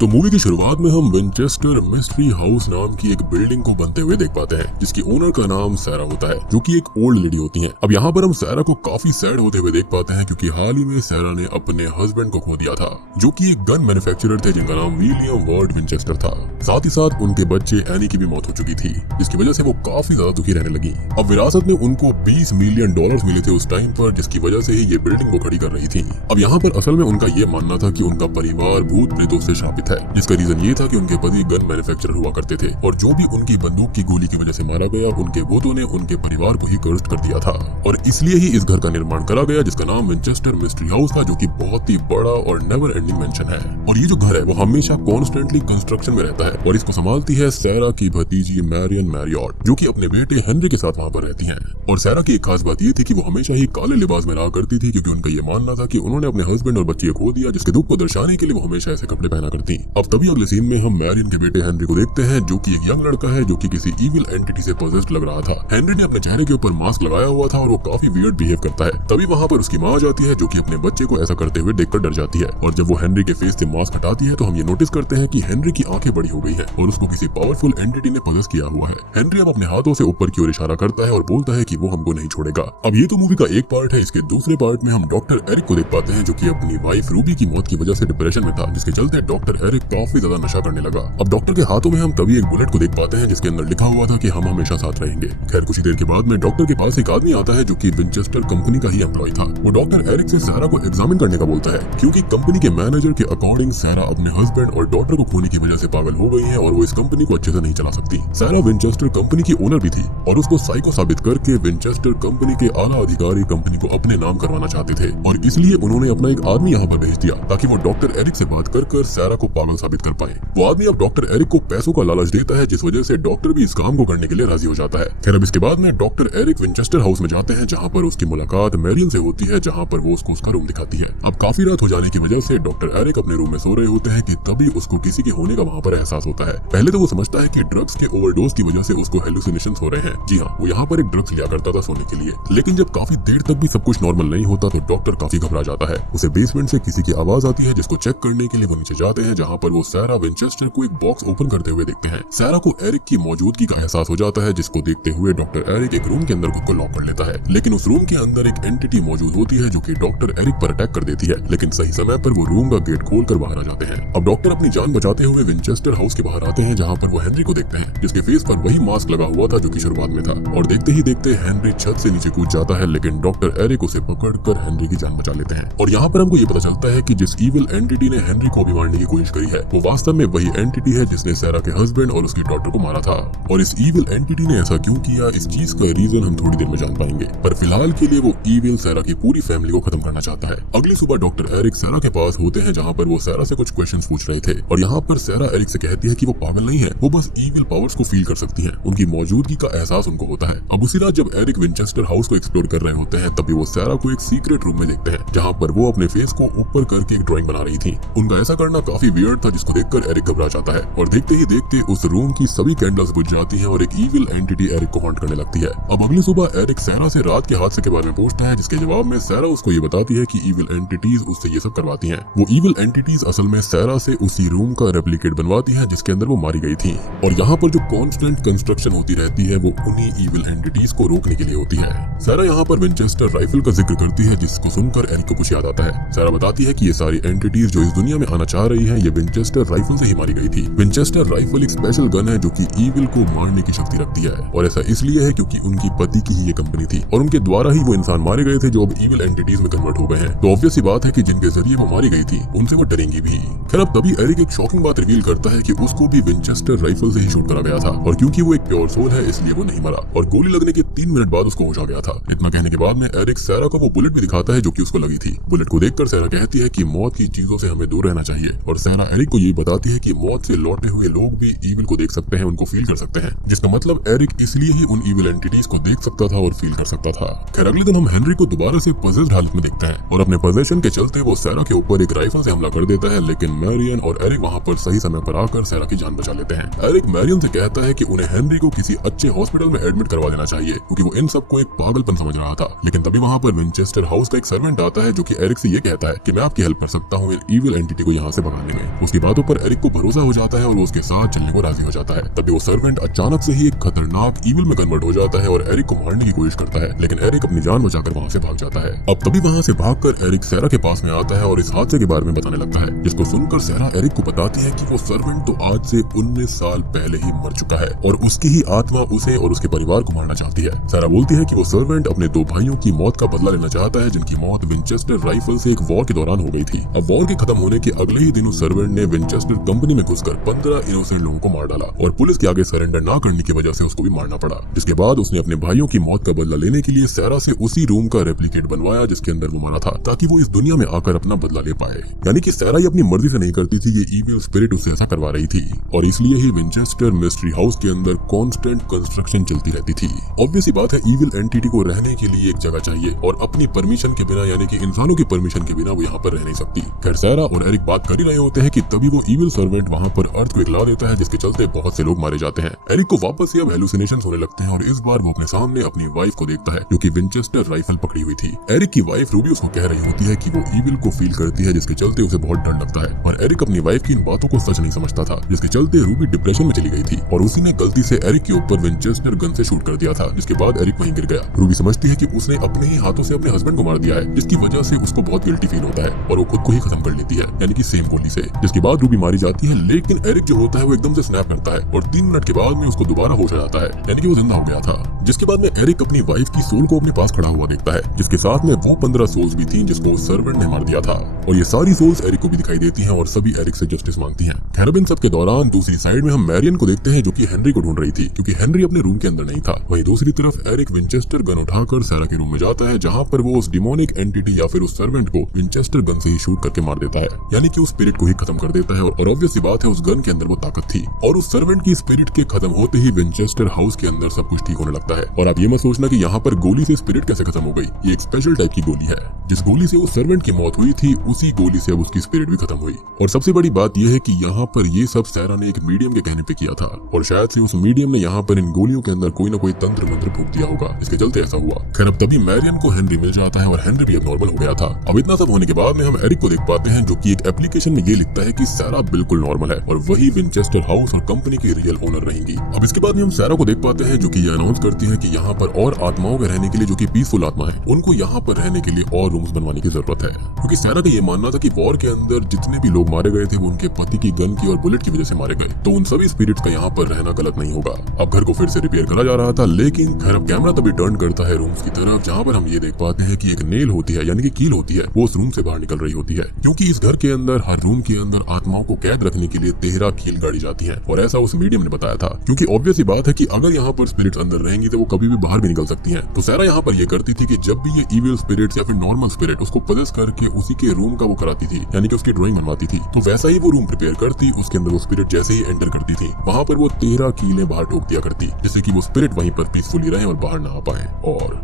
तो मूवी की शुरुआत में हम विंचेस्टर मिस्ट्री हाउस नाम की एक बिल्डिंग को बनते हुए देख पाते हैं, जिसकी ओनर का नाम सैरा होता है, जो कि एक ओल्ड लेडी होती हैं। अब यहाँ पर हम सैरा को काफी सैड होते हुए देख पाते हैं, क्योंकि हाल ही में सैरा ने अपने हस्बैंड को खो दिया था, जो कि एक गन मैन्युफैक्चरर थे जिनका नाम विलियम वर्ड विंचेस्टर था। साथ ही साथ उनके बच्चे एनी की भी मौत हो चुकी थी, जिसकी वजह से वो काफी ज्यादा दुखी रहने लगी। अब विरासत में उनको $20 मिलियन मिले थे उस टाइम पर, जिसकी वजह से ही ये बिल्डिंग वो खड़ी कर रही थी। अब यहाँ पर असल में उनका ये मानना था कि उनका परिवार भूत प्रेतों से शापित है, जिसका रीजन ये था कि उनके पति गन मैन्युफैक्चरर हुआ करते थे और जो भी उनकी बंदूक की गोली की वजह से मारा गया, उनके भूतों ने उनके परिवार को ही कर्स्ड कर दिया था। और इसलिए ही इस घर का निर्माण करा गया, जिसका नाम विंचेस्टर मिस्ट्री हाउस था, जो कि बहुत ही बड़ा और नेवर एंडिंग मेंशन है। और ये जो घर है वो हमेशा कॉन्स्टेंटली कंस्ट्रक्शन में रहता है, और इसको संभालती है सैरा की भतीजी मैरियन मैरियट, जो कि अपने बेटे हेनरी के साथ वहाँ पर रहती है। और सैरा की एक खास बात ये थी कि वो हमेशा ही काले लिबास में रहा करती थी, क्योंकि उनका ये मानना था कि उन्होंने अपने हस्बैंड और बच्चे खो दिया, जिसके दुख को दर्शाने के लिए वो हमेशा ऐसे कपड़े पहना करती। अब तभी अगले सीन में हम मैरियन के बेटे हेनरी को देखते हैं, जो कि एक यंग लड़का है, जो कि किसी इविल एंटिटी से पोजेस्ड लग रहा था। हेनरी ने अपने चेहरे के ऊपर मास्क लगाया हुआ था और वो काफी वियर्ड बिहेव करता है। तभी वहाँ पर उसकी माँ आ जाती है, जो कि अपने बच्चे को ऐसा करते हुए देखकर डर जाती है। और जब वो हेनरी के फेस से मास्क हटाती है, तो हम ये नोटिस करते हैं कि हेनरी की आंखें बड़ी हो गई है और उसको किसी पावरफुल एंटिटी ने पोजेस किया हुआ है। हेनरी अब अपने हाथों से ऊपर की ओर इशारा करता है और बोलता है कि वो हमको नहीं छोड़ेगा। अब ये तो मूवी का एक पार्ट है। इसके दूसरे पार्ट में हम डॉक्टर एरिक को देख पाते हैं, जो कि अपनी वाइफ रूबी की मौत की वजह से डिप्रेशन में था, जिसके चलते डॉक्टर एरिक काफी ज्यादा नशा करने लगा। अब डॉक्टर के हाथों में हम तभी एक बुलेट को देख पाते हैं, जिसके अंदर लिखा हुआ था कि हम हमेशा साथ रहेंगे। खैर कुछ देर के बाद में डॉक्टर के पास एक आदमी आता है, जो कि विंचेस्टर कंपनी का ही एम्प्लॉय था। वो डॉक्टर एरिक से सैरा को एग्जामिन करने का बोलता है, क्योंकि कंपनी के मैनेजर के अकॉर्डिंग सैरा अपने हस्बैंड और डॉटर को खोने की वजह से पागल हो गई है और वो इस कंपनी को अच्छे से नहीं चला सकती। सैरा विंचेस्टर कंपनी की ओनर भी थी और उसको साइको साबित करके विंचेस्टर कंपनी के आला अधिकारी कंपनी को अपने नाम करवाना चाहते थे, और इसलिए उन्होंने अपना एक आदमी यहाँ पर भेज दिया ताकि वो डॉक्टर एरिक से बात कर सैरा को पागल साबित कर पाए। वो आदमी अब डॉक्टर एरिक को पैसों का लालच देता है, जिस वजह से डॉक्टर भी इस काम को करने के लिए राजी हो जाता है। खैर अब इसके बाद में डॉक्टर एरिक विंचेस्टर हाउस में जाते हैं, जहाँ पर उसकी मुलाकात मैरियन से होती है, जहाँ पर वो उसको उसका रूम दिखाती है। अब काफी रात हो जाने की वजह से डॉक्टर एरिक अपने रूम में सो रहे होते हैं कि तभी उसको किसी के होने का वहाँ पर एहसास होता है। पहले तो वो समझता है कि ड्रग्स के ओवरडोज की वजह से उसको हेलुसिनेशंस हो रहे हैं। जी हाँ, वो यहाँ पर एक ड्रग्स लिया करता था सोने के लिए, लेकिन जब काफी देर तक भी सब कुछ नॉर्मल नहीं होता तो डॉक्टर काफी घबरा जाता है। उसे बेसमेंट से किसी की आवाज आती है, जिसको चेक करने के लिए वो नीचे जाते हैं, जहाँ पर वो सैरा विंचेस्टर को एक बॉक्स ओपन करते हुए देखते हैं। सैरा को एरिक की मौजूदगी का एहसास हो जाता है, जिसको देखते हुए डॉक्टर एरिक एक रूम के अंदर खुद को लॉक कर लेता है। लेकिन उस रूम के अंदर एक एंटिटी मौजूद होती है, जो कि डॉक्टर एरिक पर अटैक कर देती है, लेकिन सही समय पर वो रूम का गेट खोलकर बाहर आ जाते हैं। अब डॉक्टर अपनी जान बचाते हुए विंचेस्टर हाउस के बाहर आते हैं, जहाँ पर वो हेनरी को देखते हैं, जिसके फेस पर वही मास्क लगा हुआ था जो कि शुरुआत में था। और देखते ही देखते हेनरी छत से नीचे कूद जाता है, लेकिन डॉक्टर एरिक उसे पकड़कर हेनरी की जान बचा लेते हैं। और यहाँ पर हमको ये पता चलता है कि जिस इविल एंटिटी ने हेनरी को भी मारने की कोशिश करी है, वो वास्तव में वही एंटिटी है जिसने सैरा के हस्बैंड और उसकी डॉटर को मारा था। और इस इविल एंटिटी ने ऐसा क्यों किया, इस चीज का रीजन हम थोड़ी देर में जान पाएंगे, पर फिलहाल के लिए वो इविल सैरा की पूरी फैमिली को खत्म करना चाहता है। अगली सुबह डॉक्टर एरिक सैरा के पास होते हैं, जहाँ पर वो सैरा से कुछ क्वेश्चंस पूछ रहे थे। और यहाँ पर सैरा एरिक से कहती है कि वो पागल नहीं है, वो बस इविल पावर्स को फील कर सकती है, उनकी मौजूदगी का एहसास उनको होता है। अब उसी रात जब एरिक विंचेस्टर हाउस को एक्सप्लोर कर रहे होते हैं, तभी वो सैरा को एक सीक्रेट रूम में देखते हैं, जहाँ पर वो अपने फेस को ऊपर करके एक ड्राइंग बना रही थी। उनका ऐसा करना काफी वियर्ड था, जिसको देखकर एरिक घबरा जाता है। और देखते ही देखते उस रूम की सभी कैंडल्स बुझ जाती हैं और एक इविल एंटिटी एरिक को हॉन्ट करने लगती है। अब अगली सुबह एरिक सैरा से रात के हादसे के बारे में पूछता है, जिसके जवाब में सैरा उसको ये बताती है कि इविल एंटिटीज उससे ये सब करवाती हैं। वो इविल एंटिटीज असल में सैरा से उसी रूम का रेप्लिकेट बनवाती है, जिसके अंदर वो मारी गई थी। और यहाँ पर जो कांस्टेंट कंस्ट्रक्शन होती रहती है, वो उन्हीं इविल एंटिटीज को रोकने के लिए होती है। सैरा यहाँ पर विंचेस्टर राइफल का जिक्र करती है, जिसको सुनकर एरिक को कुछ याद आता है। सैरा बताती है कि ये सारी एंटिटीज जो इस दुनिया में आना चाह रही है, ये विंचेस्टर राइफल से ही मारी गई थी। विंचेस्टर राइफल एक स्पेशल गन है, जो कि इविल को मारने की शक्ति रखती है, और ऐसा इसलिए है क्योंकि उनकी पति की ही ये कंपनी थी और उनके द्वारा ही वो इंसान मारे गए थे, जो अब इविल एंटिटीज में कन्वर्ट हो गए हैं। तो ऑब्वियस सी बात है कि जिनके जरिए वो मारी गई थी, उनसे वो डरेंगी भी। खैर अब तभी एरिक एक शॉकिंग बात रिवील करता है कि उसको भी विंचेस्टर राइफल से ही शूट करा गया था, और क्योंकि वो एक प्योर सोल है इसलिए वो नहीं मरा, और गोली लगने के 3 मिनट बाद उसको होश आ गया था। इतना कहने के बाद में एरिक सैरा को वो बुलेट भी दिखाता है, जो कि उसको लगी थी। बुलेट को देखकर सैरा कहती है कि मौत की चीजों से हमें दूर रहना चाहिए, और सैरा एरिक को ये बताती है कि मौत से लौटे हुए लोग भी इविल को देख सकते हैं, उनको फील कर सकते हैं, जिसका मतलब एरिक इसलिए ही उन इविल एंटिटीज को देख सकता था और फील कर सकता था। खैर अगले दिन हम हेनरी को दोबारा से पजेस्ड हालत में देखते हैं, और अपने पोजेशन के चलते वो सैरा के ऊपर एक राइफल से हमला कर देता है, लेकिन मैरियन और एरिक वहाँ पर सही समय पर आकर सैरा की जान बचा लेते हैं। एरिक मैरियन से कहता है कि उन्हें हेनरी को किसी अच्छे हॉस्पिटल में एडमिट करवा देना चाहिए, क्योंकि वो इन सबको एक पागलपन समझ रहा था। लेकिन तभी वहाँ पर विंचेस्टर हाउस का एक सर्वेंट आता है, जो कि एरिक से ये कहता है कि मैं आपकी हेल्प कर सकता हूँ इविल एंटिटी को यहाँ से भगाने में। उसकी बातों पर एरिक को भरोसा हो जाता है और वो उसके साथ चलने को राजी हो जाता है। तभी वो सर्वेंट अचानक से ही एक खतरनाक ईविल में कन्वर्ट हो जाता है और एरिक को मारने की कोशिश करता है, लेकिन एरिक अपनी जान बचाकर वहाँ से भाग जाता है। अब तभी वहाँ से भागकर एरिक सैरा के पास में आता है और इस हादसे के बारे में बताने लगता है, जिसको सुनकर सैरा एरिक को बताती है कि वो सर्वेंट तो आज से 19 साल पहले ही मर चुका है और उसकी ही आत्मा उसे और उसके परिवार को मारना चाहती है। सैरा बोलती है कि वो सर्वेंट अपने 2 भाइयों की मौत का बदला लेना चाहता है, जिनकी मौत विंचेस्टर राइफल से एक वॉर के दौरान हो गई थी। अब वॉर के खत्म होने के अगले ही दिन उस सर्वेंट ने विंचेस्टर कंपनी में घुसकर 15 इनोसेंट लोगों को मार डाला और पुलिस के आगे सरेंडर ना करने की वजह से उसको भी मारना पड़ा। जिसके बाद उसने अपने भाइयों की मौत का बदला लेने के लिए सैरा से उसी रूम का रेप्लिकेट बनवाया जिसके अंदर वो मरा था, ताकि वो इस दुनिया में आकर अपना बदला ले पाए। यानी कि सैरा ही अपनी मर्जी से नहीं करती थी, ये ईविल स्पिरिट उससे ऐसा करवा रही थी और इसलिए ही विंचेस्टर मिस्ट्री हाउस के अंदर कांस्टेंट कंस्ट्रक्शन चलती रहती थी। ऑब्वियस बात है, ईविल एंटिटी को रहने के लिए एक जगह चाहिए और अपनी परमिशन के बिना, यानी कि इंसानों की परमिशन के बिना वो यहाँ पर रह नहीं सकती। खैर सैरा और एरिक बात कर ही रहे होते हैं कि तभी वो ईविल सर्वेंट वहाँ पर अर्थक्वेक ला देता है, जिसके चलते बहुत से लोग मारे जाते हैं। एरिक को वापस से अब हेलुसिनेशंस होने लगते हैं और इस बार वो अपने सामने अपनी वाइफ को देखता है जो कि विंचेस्टर राइफल पकड़ी हुई थी। एरिक की वाइफ रूबी उसको कह रही होती है कि वो ईविल को फील करती है, जिसके चलते उसे बहुत डर लगता है और एरिक अपनी वाइफ की इन बातों को सच नहीं समझता था, जिसके चलते रूबी डिप्रेशन में चली गई थी और उसी ने गलती से एरिक के ऊपर विंचेस्टर गन से शूट कर दिया था, जिसके बाद एरिक वहीं गिर गया। रूबी समझती है कि उसने अपने ही हाथों से अपने हस्बैंड को मार दिया है, जिसकी वजह से उसको बहुत गिल्टी फील होता है और वो खुद को ही खत्म कर लेती है, यानी कि सेम गोली से। जिसके बाद रूबी मारी जाती है, लेकिन एरिक जो होता है वो एकदम से स्नैप करता है और 3 मिनट के बाद में उसको दोबारा होश आ जाता है, यानी कि वो जिंदा हो गया था। जिसके बाद में एरिक अपनी वाइफ की सोल को अपने पास खड़ा हुआ देखता है, जिसके साथ में वो 15 सोल्स भी थी जिसको सर्वेंट ने मार दिया था और ये सारी सोल्स एरिक को भी दिखाई देती हैं और सभी एरिक से जस्टिस मांगती हैं। खैर इन सब के दौरान दूसरी साइड में हम मैरियन को देखते हैं जो कि हेनरी को ढूंढ रही थी, क्योंकि हेनरी अपने रूम के अंदर नहीं था। वहीं दूसरी तरफ एरिक विंचेस्टर गन उठाकर सैरा के रूम में जाता है, जहाँ पर वो उस डिमोनिक एंटिटी या फिर उस सर्वेंट को विंचेस्टर गन से ही शूट करके मार देता है, यानी कि उस स्पिरिट को ही खत्म कर देता है। और ऑब्वियस सी बात है, उस गन के अंदर वो ताकत थी और उस सर्वेंट की स्पिरिट के खत्म होते ही विंचेस्टर हाउस के अंदर सब कुछ ठीक होने लगता है। और आप ये मत सोचना कि यहाँ पर गोली से स्पिरिट कैसे खत्म हो गई, ये एक स्पेशल टाइप की गोली है। जिस गोली से उस सर्वेंट की मौत हुई थी, उसी गोली से अब उसकी स्पिरिट भी खत्म हुई। और सबसे बड़ी बात यह है कि यहाँ पर ये सब सैरा ने एक मीडियम के कहने पे किया था और शायद से उस मीडियम ने यहाँ पर इन गोलियों के अंदर कोई ना कोई तंत्र मंत्र फूंक दिया होगा, इसके चलते ऐसा हुआ। खैर अब तभी मैरियन को हेनरी मिल जाता है और हेनरी भी अब नॉर्मल हो गया था। अब इतना सब होने के बाद में हम एरिक को देख पाते हैं जो कि एक एप्लीकेशन में ये लिखता है कि सैरा बिल्कुल नॉर्मल है और वही विंचेस्टर हाउस और कंपनी की रियल ओनर रहेंगी। अब इसके बाद में हम सैरा को देख पाते हैं जो कि ये अनाउंस करती है कि यहाँ पर और आत्माओं के रहने के लिए, जो कि पीसफुल आत्मा है, उनको यहाँ पर रहने के लिए और रूम्स बनवाने की जरूरत है, क्योंकि सैरा का ये मानना था कि वॉर के अंदर जितने भी लोग मारे गए थे वो उनके पति की गन की और बुलेट की वजह से मारे गए, तो उन सभी स्पिरिट्स का यहाँ पर रहना गलत नहीं होगा। अब घर को फिर से रिपेयर करा जा रहा था, लेकिन खैर अब कैमरा तभी टर्न करता है रूम्स की तरफ, जहाँ पर हम ये देख पाते हैं कि एक नेल होती है, यानी कि कील होती है, वो उस रूम से बाहर निकल रही होती है, क्योंकि इस घर के अंदर हर रूम के अंदर आत्माओं को कैद रखने के लिए 13 कील गाड़ी जाती है और ऐसा उस मीडियम ने बताया था, क्योंकि ऑब्वियस ही बात है कि अगर यहाँ पर स्पिरिट्स अंदर रहेंगी तो वो कभी भी बाहर भी निकल सकती हैं। तो सैरा यहाँ पर ये करती थी कि जब भी ये इविल स्पिरिट्स या फिर नॉर्मल स्पिरिट उसको पजेस करके उसी के रूम का वो कराती थी, यानी कि उसकी ड्राइंग बनवाती थी, तो वैसा ही वो रूम प्रिपेयर करती, उसके अंदर वो स्पिरिट जैसे ही एंटर करती थी वहाँ पर वो 13 कीलें बाहर ठोक दिया करती, जिससे कि वो स्पिरिट वहीं पर पीसफुली रहे और बाहर ना आ पाए। और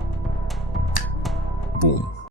बूम।